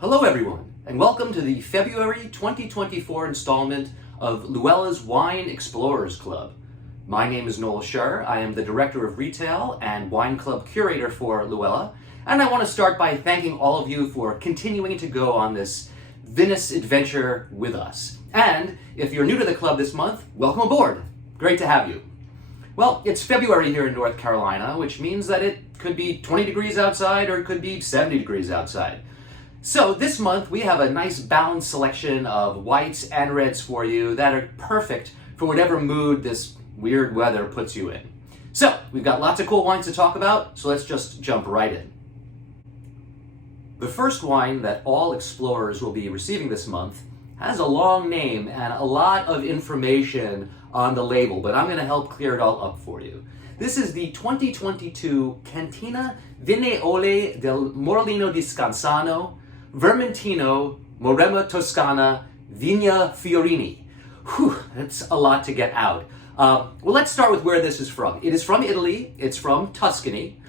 Hello everyone, and welcome to the February 2024 installment of LouElla's Wine Explorers Club. My name is Noel Scher. I am the Director of Retail and Wine Club Curator for LouElla, and I want to start by thanking all of you for continuing to go on this vinous adventure with us. And if you're new to the club this month, welcome aboard. Great to have you. Well, it's February here in North Carolina, which means that it could be 20 degrees outside or it could be 70 degrees outside. So this month we have a nice balanced selection of whites and reds for you that are perfect for whatever mood this weird weather puts you in. So we've got lots of cool wines to talk about, so let's just jump right in. The first wine that all explorers will be receiving this month has a long name and a lot of information on the label, but I'm going to help clear it all up for you. This is the 2022 Cantina Vignaiole del Morlino di Scansano Vermentino Maremma Toscana Vigna Fiorini. Whew, that's a lot to get out. Well, let's start with where this is from. It is from Italy. It's from Tuscany.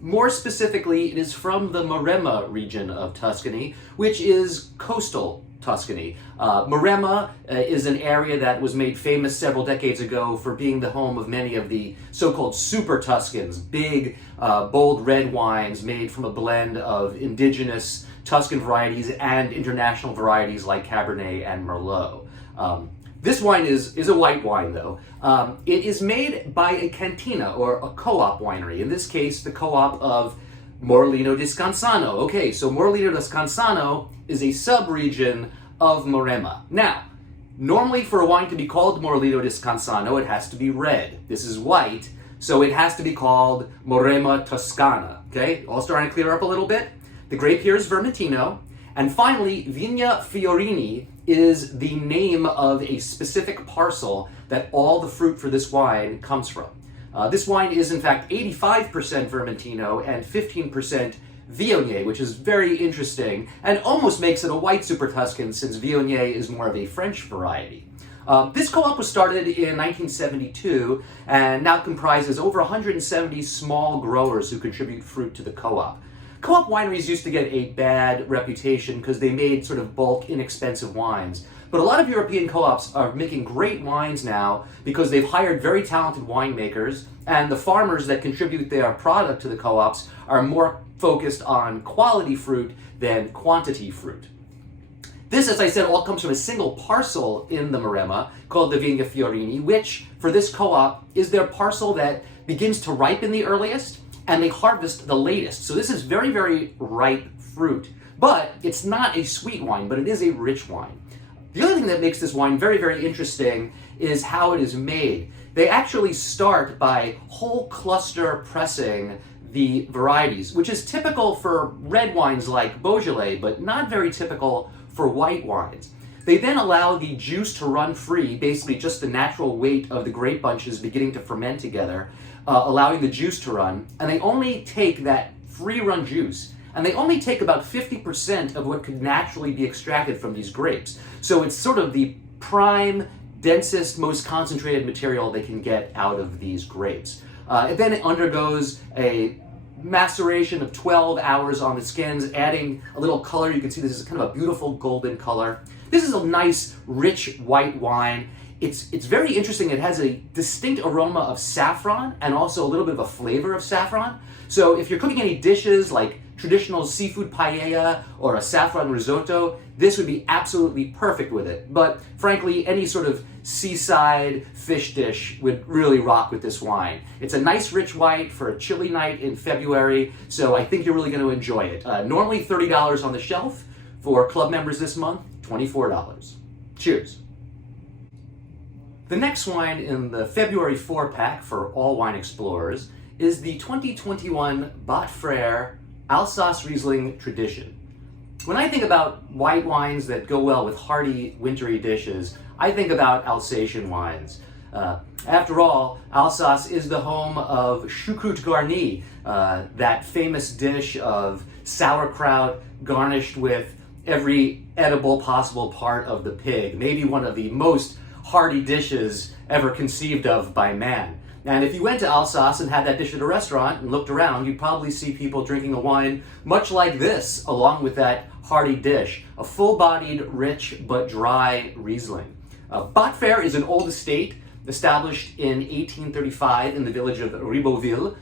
More specifically, it is from the Maremma region of Tuscany, which is coastal Tuscany. Maremma is an area that was made famous several decades ago for being the home of many of the so-called super Tuscans, big, bold red wines made from a blend of indigenous Tuscan varieties and international varieties like Cabernet and Merlot. This wine is a white wine, though. It is made by a cantina, or a co-op winery. In this case, the co-op of Morlino di Scansano. Okay, so Morlino di Scansano is a sub-region of Maremma. Now, normally for a wine to be called Morlino di Scansano, it has to be red. This is white, so it has to be called Maremma Toscana. Okay, all starting to clear up a little bit. The grape here is Vermentino. And finally, Vigna Fiorini is the name of a specific parcel that all the fruit for this wine comes from. This wine is in fact 85% Vermentino and 15% Viognier, which is very interesting and almost makes it a white Super Tuscan since Viognier is more of a French variety. This co-op was started in 1972 and now comprises over 170 small growers who contribute fruit to the co-op. Co-op wineries used to get a bad reputation because they made sort of bulk, inexpensive wines. But a lot of European co-ops are making great wines now because they've hired very talented winemakers, and the farmers that contribute their product to the co-ops are more focused on quality fruit than quantity fruit. This, as I said, all comes from a single parcel in the Maremma called the Vigna Fiorini, which, for this co-op, is their parcel that begins to ripen the earliest, and they harvest the latest. So this is very, very ripe fruit. But it's not a sweet wine, but it is a rich wine. The other thing that makes this wine very, very interesting is how it is made. They actually start by whole cluster pressing the varieties, which is typical for red wines like Beaujolais, but not very typical for white wines. They then allow the juice to run free, basically just the natural weight of the grape bunches beginning to ferment together, allowing the juice to run, and they only take that free run juice, and they only take about 50% of what could naturally be extracted from these grapes. So it's sort of the prime, densest, most concentrated material they can get out of these grapes. Then it undergoes a maceration of 12 hours on the skins, adding a little color. You can see this is kind of a beautiful golden color. This is a nice, rich white wine. It's very interesting. It has a distinct aroma of saffron and also a little bit of a flavor of saffron. So if you're cooking any dishes like traditional seafood paella or a saffron risotto, this would be absolutely perfect with it. But frankly, any sort of seaside fish dish would really rock with this wine. It's a nice rich white for a chilly night in February, so I think you're really going to enjoy it. Normally $30 on the shelf. For club members this month, $24. Cheers. The next wine in the February 4-pack for all wine explorers is the 2021 Bat Frère Alsace Riesling Tradition. When I think about white wines that go well with hearty, wintry dishes, I think about Alsatian wines. After all, Alsace is the home of choucroute garnie, that famous dish of sauerkraut garnished with every edible possible part of the pig, maybe one of the most hearty dishes ever conceived of by man. And if you went to Alsace and had that dish at a restaurant and looked around, you'd probably see people drinking a wine much like this, along with that hearty dish, a full-bodied, rich, but dry Riesling. Bot Fair is an old estate established in 1835 in the village of Ribeauville.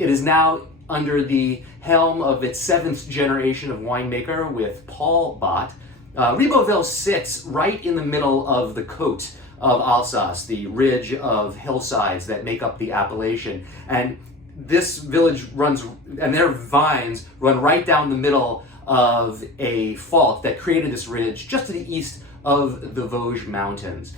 It is now under the helm of its seventh generation of winemaker with Paul Bott. Ribeauville sits right in the middle of the Côte of Alsace, the ridge of hillsides that make up the appellation. And this village runs, and their vines run right down the middle of a fault that created this ridge just to the east of the Vosges Mountains.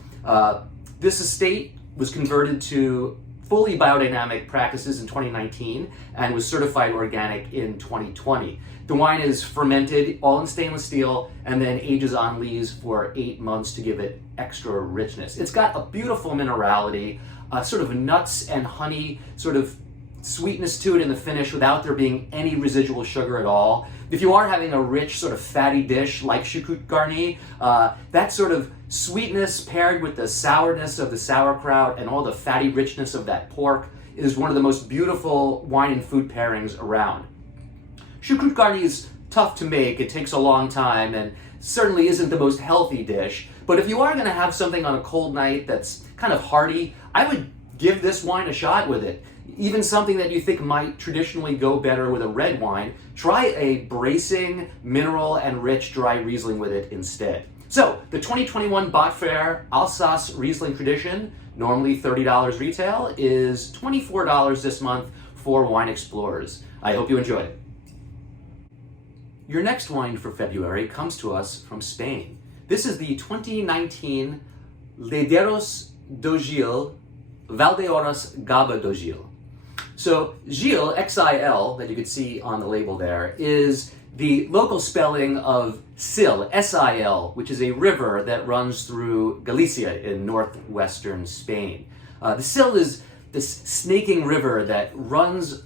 This estate was converted to fully biodynamic practices in 2019 and was certified organic in 2020. The wine is fermented all in stainless steel and then ages on lees for 8 months to give it extra richness. It's got a beautiful minerality, sort of nuts and honey sort of sweetness to it in the finish without there being any residual sugar at all. If you are having a rich sort of fatty dish like choucroute garni, that sort of sweetness paired with the sourness of the sauerkraut and all the fatty richness of that pork is one of the most beautiful wine and food pairings around. Choucroute garni is tough to make, it takes a long time, and certainly isn't the most healthy dish. But if you are going to have something on a cold night that's kind of hearty, I would give this wine a shot with it. Even something that you think might traditionally go better with a red wine, try a bracing, mineral, and rich dry Riesling with it instead. So, the 2021 Bot Fair Alsace Riesling Tradition, normally $30 retail, is $24 this month for Wine Explorers. I hope you enjoy it. Your next wine for February comes to us from Spain. This is the 2019 Lederos do Gil Valdeorras Gaba do Gil. So Gil, X-I-L, that you could see on the label there, is the local spelling of Sil, S-I-L, which is a river that runs through Galicia in northwestern Spain. The Sil is this snaking river that runs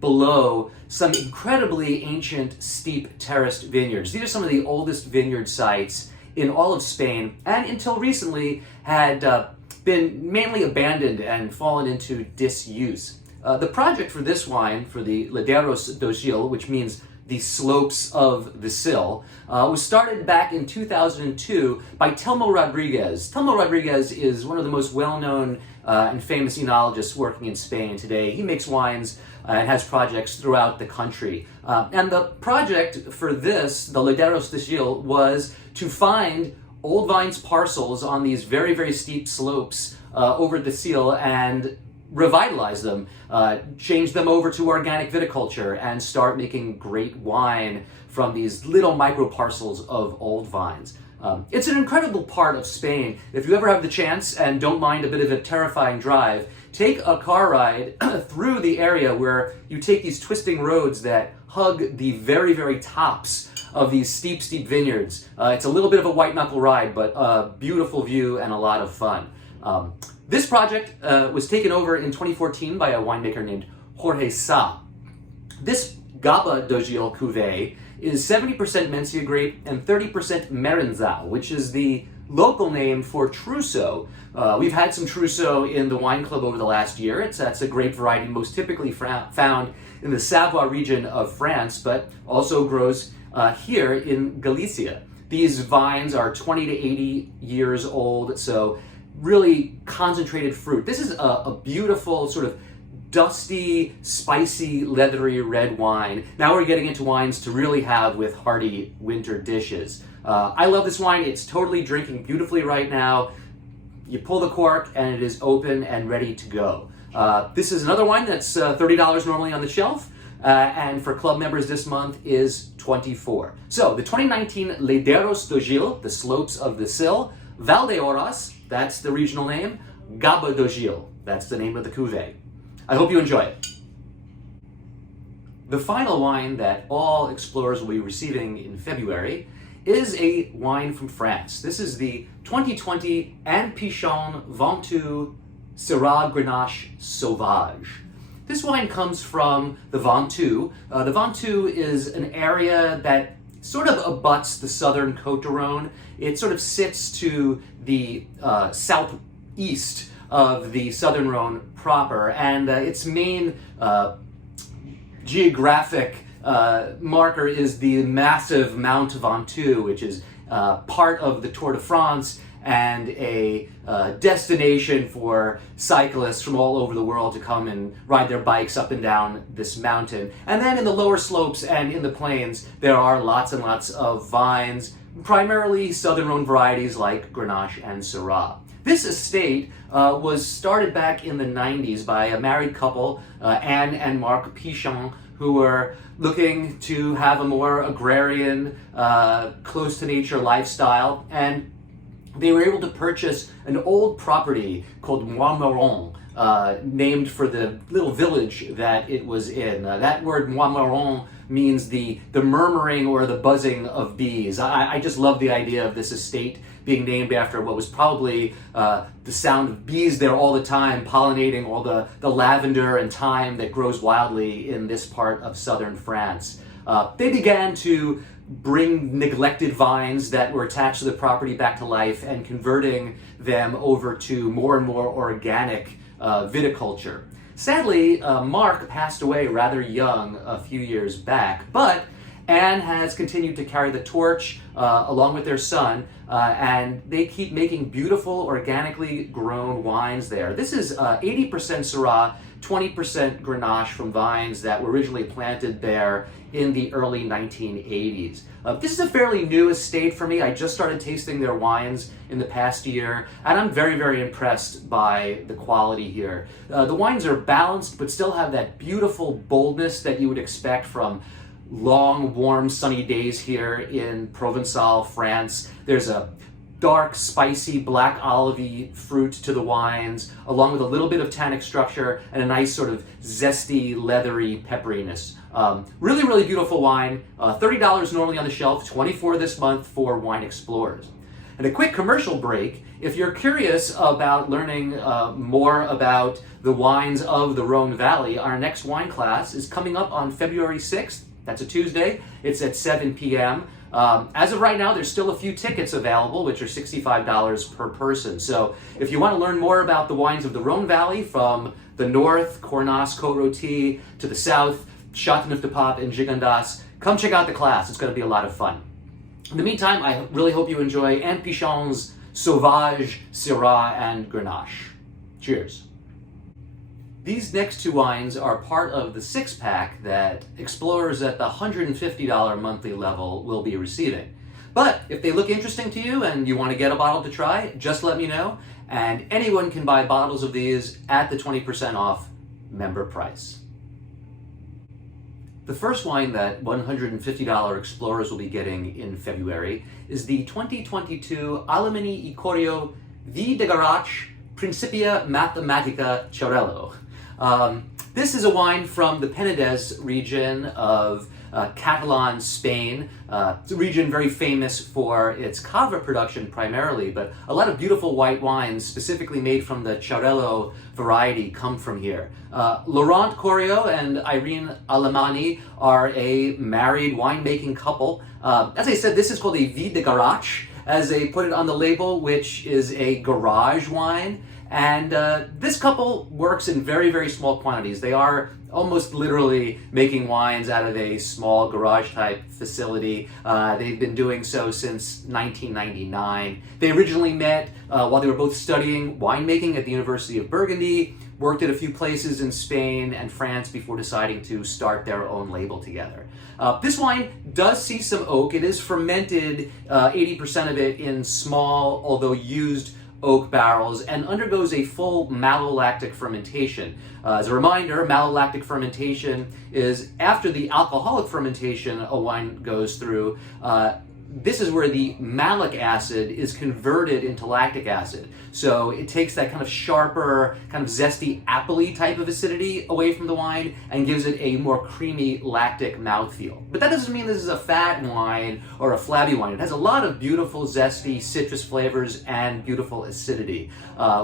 below some incredibly ancient, steep, terraced vineyards. These are some of the oldest vineyard sites in all of Spain, and until recently had been mainly abandoned and fallen into disuse. The project for this wine, for the Lederos do Gil, which means the slopes of the Sil, was started back in 2002 by Telmo Rodriguez. Telmo Rodriguez is one of the most well-known and famous enologists working in Spain today. He makes wines and has projects throughout the country. And the project for this, the Lederos do Gil, was to find old vines parcels on these very, very steep slopes over the Sil and revitalize them, change them over to organic viticulture, and start making great wine from these little micro parcels of old vines. It's an incredible part of Spain. If you ever have the chance and don't mind a bit of a terrifying drive, take a car ride through the area where you take these twisting roads that hug the very, very tops of these steep, steep vineyards. It's a little bit of a white knuckle ride, but a beautiful view and a lot of fun. This project was taken over in 2014 by a winemaker named Jorge Sa. This Gaba do Gil cuvee is 70% Mencia grape and 30% Merenzau, which is the local name for Trousseau. We've had some Trousseau in the wine club over the last year. That's a grape variety most typically found in the Savoie region of France, but also grows here in Galicia. These vines are 20 to 80 years old, so really concentrated fruit. This is a beautiful sort of dusty, spicy, leathery red wine. Now we're getting into wines to really have with hearty winter dishes. I love this wine. It's totally drinking beautifully right now. You pull the cork and it is open and ready to go. This is another wine that's $30 normally on the shelf, and for club members this month is $24. So the 2019 Lederos do Gil, the slopes of the Sil, Valdeorras, that's the regional name, Gaba do Gil, that's the name of the cuvee. I hope you enjoy it. The final wine that all explorers will be receiving in February is a wine from France. This is the 2020 Anne Pichon Ventoux Syrah Grenache Sauvage. This wine comes from the Ventoux. The Ventoux is an area that sort of abuts the southern Côte d'Aron. It sort of sits to the southeast of the southern Rhone proper, and its main geographic marker is the massive Mount Ventoux, which is part of the Tour de France and a destination for cyclists from all over the world to come and ride their bikes up and down this mountain. And then in the lower slopes and in the plains, there are lots and lots of vines, primarily southern-grown varieties like Grenache and Syrah. This estate was started back in the 90s by a married couple, Anne and Marc Pichon, who were looking to have a more agrarian, close-to-nature lifestyle, and they were able to purchase an old property called Montmoron, named for the little village that it was in. That word Montmoron means the murmuring or the buzzing of bees. I just love the idea of this estate being named after what was probably the sound of bees there all the time, pollinating all the lavender and thyme that grows wildly in this part of southern France. They began to bring neglected vines that were attached to the property back to life and converting them over to more and more organic viticulture. Sadly, Mark passed away rather young a few years back, but Anne has continued to carry the torch along with their son, and they keep making beautiful, organically grown wines there. This is 80% Syrah, 20% Grenache from vines that were originally planted there in the early 1980s. This is a fairly new estate for me. I just started tasting their wines in the past year, and I'm very, very impressed by the quality here. The wines are balanced, but still have that beautiful boldness that you would expect from long, warm, sunny days here in Provençal, France. There's a dark, spicy, black olivey fruit to the wines, along with a little bit of tannic structure and a nice sort of zesty, leathery pepperiness. Really, really beautiful wine. $30 normally on the shelf, $24 this month for Wine Explorers. And a quick commercial break. If you're curious about learning more about the wines of the Rhone Valley, our next wine class is coming up on February 6th. That's a Tuesday. It's at 7 p.m. As of right now, there's still a few tickets available, which are $65 per person. So if you want to learn more about the wines of the Rhone Valley, from the north, Cornas, Côte-Rôtie, to the south, Châteauneuf-du-Pape and Gigondas, come check out the class. It's going to be a lot of fun. In the meantime, I really hope you enjoy Anne Pichon's Sauvage, Syrah, and Grenache. Cheers. These next two wines are part of the six-pack that explorers at the $150 monthly level will be receiving. But if they look interesting to you and you want to get a bottle to try, just let me know, and anyone can buy bottles of these at the 20% off member price. The first wine that $150 explorers will be getting in February is the 2022 Alemany Ikorio V de Garage Principia Mathematica Ciarello. This is a wine from the Penedès region of Catalan, Spain. It's a region very famous for its cava production primarily, but a lot of beautiful white wines, specifically made from the Ciarello variety, come from here. Laurent Corio and Irene Alemany are a married winemaking couple. As I said, this is called a Vie de Garage, as they put it on the label, which is a garage wine. And this couple works in very, very small quantities. They are almost literally making wines out of a small garage-type facility. They've been doing so since 1999. They originally met while they were both studying winemaking at the University of Burgundy, worked at a few places in Spain and France before deciding to start their own label together. This wine does see some oak. It is fermented, 80% of it in small, although used, oak barrels, and undergoes a full malolactic fermentation. As a reminder, malolactic fermentation is after the alcoholic fermentation a wine goes through. This is where the malic acid is converted into lactic acid. So it takes that kind of sharper, kind of zesty, appley type of acidity away from the wine and gives it a more creamy lactic mouthfeel. But that doesn't mean this is a fat wine or a flabby wine. It has a lot of beautiful, zesty citrus flavors and beautiful acidity,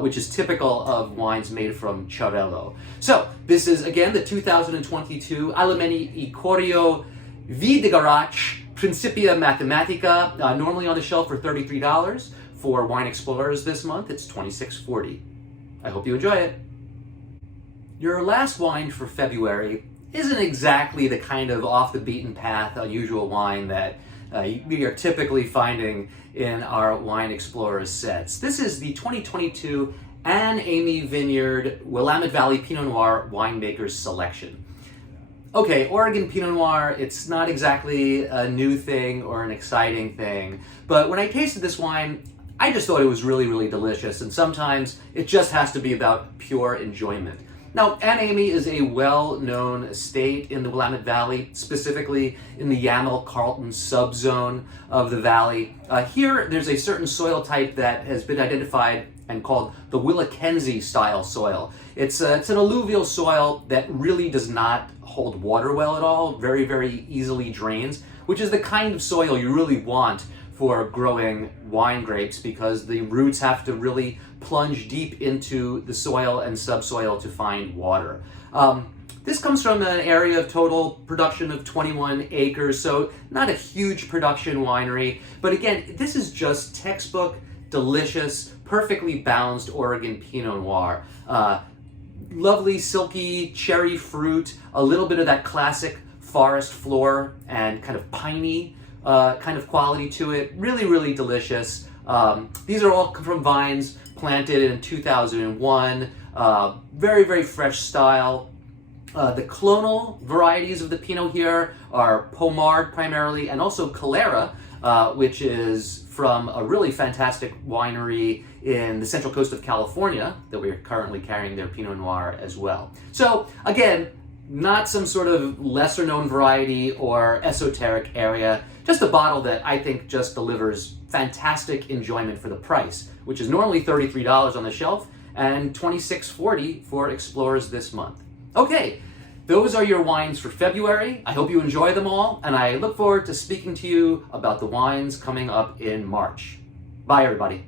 which is typical of wines made from Ciarello. So this is, again, the 2022 Alemany Ikorio Vie de Garage Principia Mathematica, normally on the shelf for $33. For Wine Explorers this month, it's $26.40. I hope you enjoy it. Your last wine for February isn't exactly the kind of off the beaten path, unusual wine that we are typically finding in our Wine Explorers sets. This is the 2022 Anne Amy Vineyard Willamette Valley Pinot Noir Winemaker's Selection. Okay, Oregon Pinot Noir, it's not exactly a new thing or an exciting thing, but when I tasted this wine, I just thought it was really, really delicious, and sometimes it just has to be about pure enjoyment. Now, Anne Amy is a well-known estate in the Willamette Valley, specifically in the Yamhill-Carlton subzone of the valley. Here, there's a certain soil type that has been identified and called the Willackenzie style soil. It's an alluvial soil that really does not hold water well at all, very, very easily drains, which is the kind of soil you really want for growing wine grapes because the roots have to really plunge deep into the soil and subsoil to find water. This comes from an area of total production of 21 acres, so not a huge production winery, but again, this is just textbook, delicious, perfectly balanced Oregon Pinot Noir. Lovely, silky cherry fruit, a little bit of that classic forest floor and kind of piney kind of quality to it. Really, really delicious. These are all from vines planted in 2001. Very, very fresh style. The clonal varieties of the Pinot here are Pommard primarily, and also Calera, which is from a really fantastic winery in the central coast of California that we're currently carrying their Pinot Noir as well. So again, not some sort of lesser known variety or esoteric area, just a bottle that I think just delivers fantastic enjoyment for the price, which is normally $33 on the shelf and $26.40 for Explorers this month. Okay, those are your wines for February. I hope you enjoy them all, and I look forward to speaking to you about the wines coming up in March. Bye, everybody.